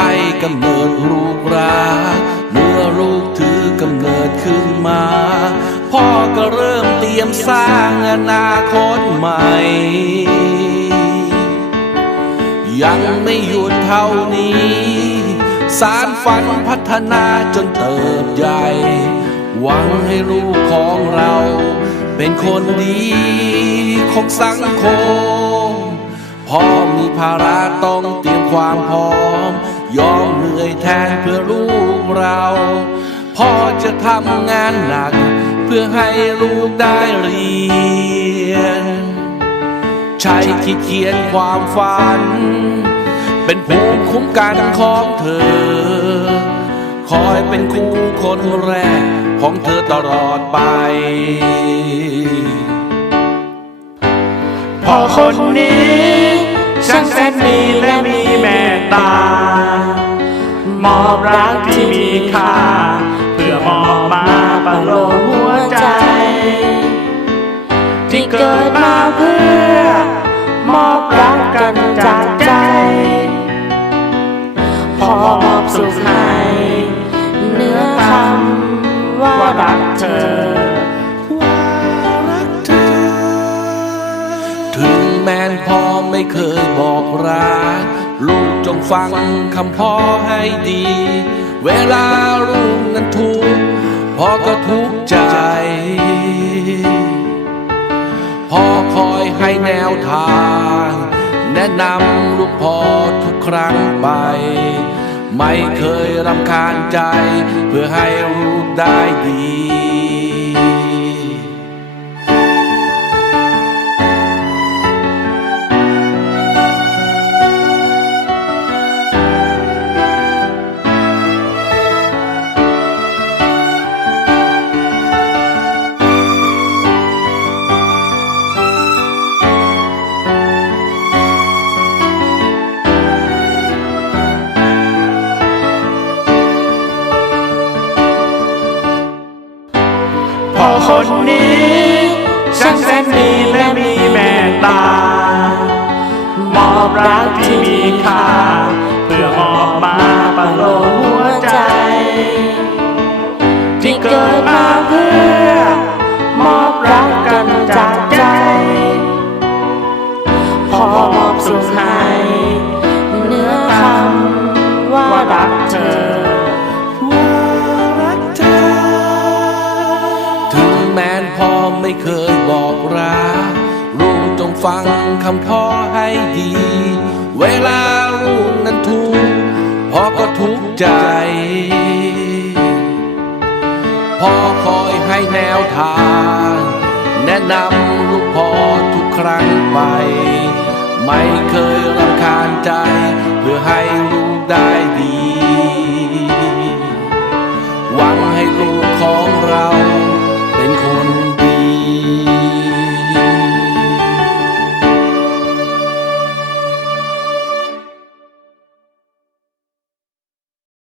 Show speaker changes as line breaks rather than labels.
ให้กำเนิดลูกรักเมื่อลูกถือกำเนิดขึ้นมา พ่อก็เริ่มเตรียมสร้างอนาคตใหม่ ยังไม่หยุดเท่านี้ สารฝันพัฒนาจนเติบใหญ่ หวังให้ลูกของเรา เป็นคนดีของสังคมพ่อมีภาระต้องเตรียมความพร้อม นื่อยแทนเพื่อลูกเราพ่อจะทำงานหนัก เพื่อให้ลูกได้เรียน ใช้คิดเขียนความฝัน เป็นภูมิคุ้มกันของเธอ คอยเป็นคู่คนแรกของเธอตลอดไป
พ่อคนนี้ช่างแสนดีและมี รักที่มีค่า เพื่อมอบมาประโลมหัวใจ ที่เกิดมาเพื่อ มอบรักกันจากใจพอมอบสุขให้เนื้อคำว่ารักเธอ
ถึงแม้พ่อไม่เคยบอกรัก ลูกจงฟังคำพ่อให้ดี เวลาลูกนั้นทุกข์พ่อก็ทุกข์ใจ พ่อคอยให้แนวทาง แนะนำลูกพ่อทุกครั้งไป ไม่เคยรำคาญใจ เพื่อให้ลูกได้ดี
พ่
ไม่เคยบอกรักลูกจงฟังคำพ่อให้ดี เวลาลูกนั้นทุกพ่อก็ทุกใจ พ่อคอยให้แนวทาง แนะนำลูกพ่อทุกครั้งไป ไม่เคยรำคาญใจ เพื่อให้ลูกได้ดี หวังให้ลูกของ